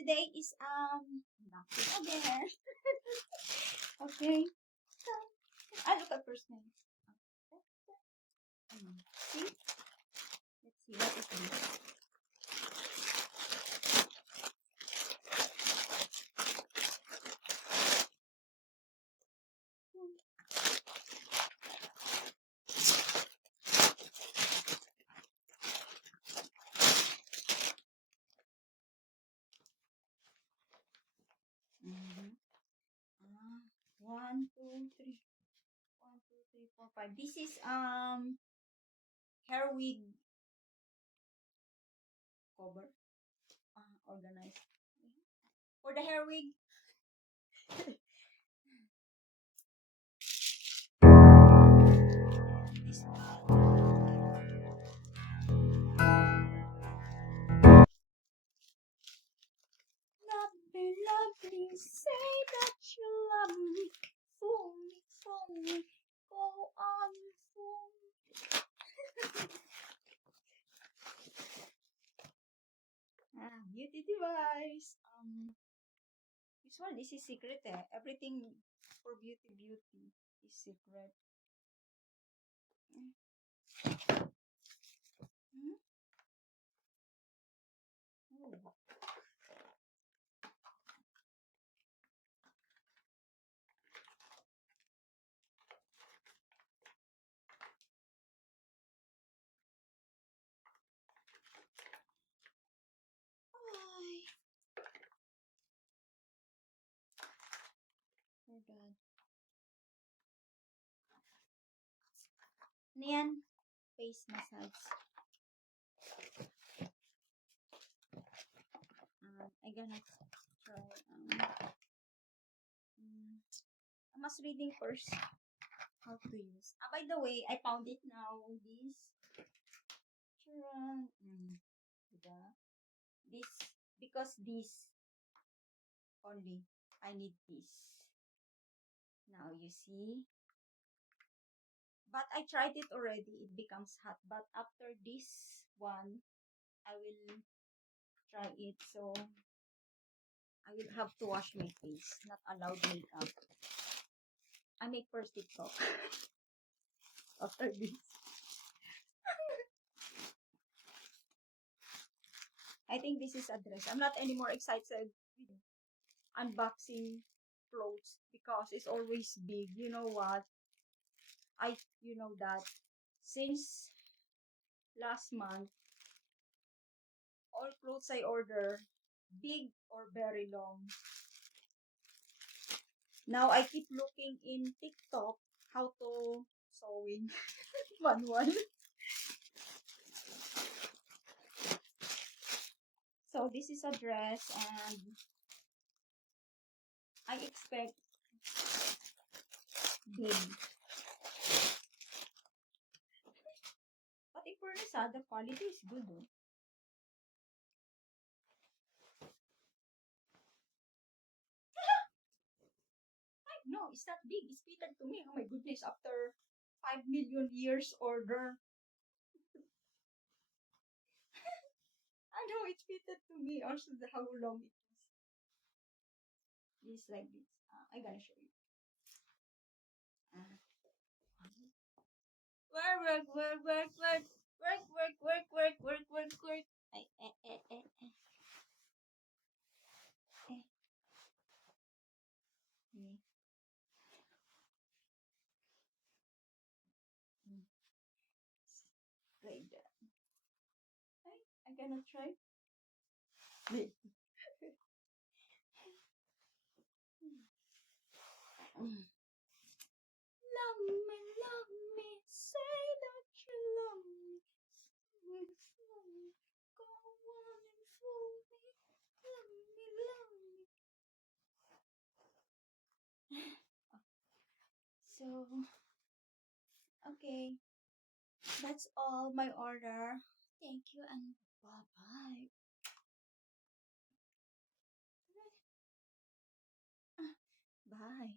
today is unboxing again. Okay. I look at first name. See? Let's see what is this. Mm-hmm. 1, 2, 3. 1, 2, 3, 4, 5. This is hair wig cover. Organized. For the hair wig. This love me, say that you love me. Fool me, go on, fool me. Beauty device. This is secret eh. Everything for beauty is secret. Hmm? Oh. Ay. Oh God. Ano yan? Face massage. I gonna try. I must reading first how to use. By the way, I found it now. This. Diba? This, because this only, I need this. Now you see. But I tried it already. It becomes hot. But after this one, I will try it. So, I will have to wash my face. Not allowed makeup. I make first TikTok. After this. I think this is a dress. I'm not anymore excited with unboxing clothes because it's always big. You know what? You know that since last month, all clothes I order, big or very long. Now I keep looking in TikTok how to sewing manual. So this is a dress and I expect big. But if for the quality is good though. No, it's not big. It's fitted to me. Oh my goodness, after 5 million years order. I know it fitted to me. Also, how long it is. This like this. I gotta show you. Work. Ay, eh. Yeah. Like that. I gonna try. Wait. Love me, say that you love me. Go on and fool me. Love me. So, okay. That's all my order. Thank you and bye-bye. Bye.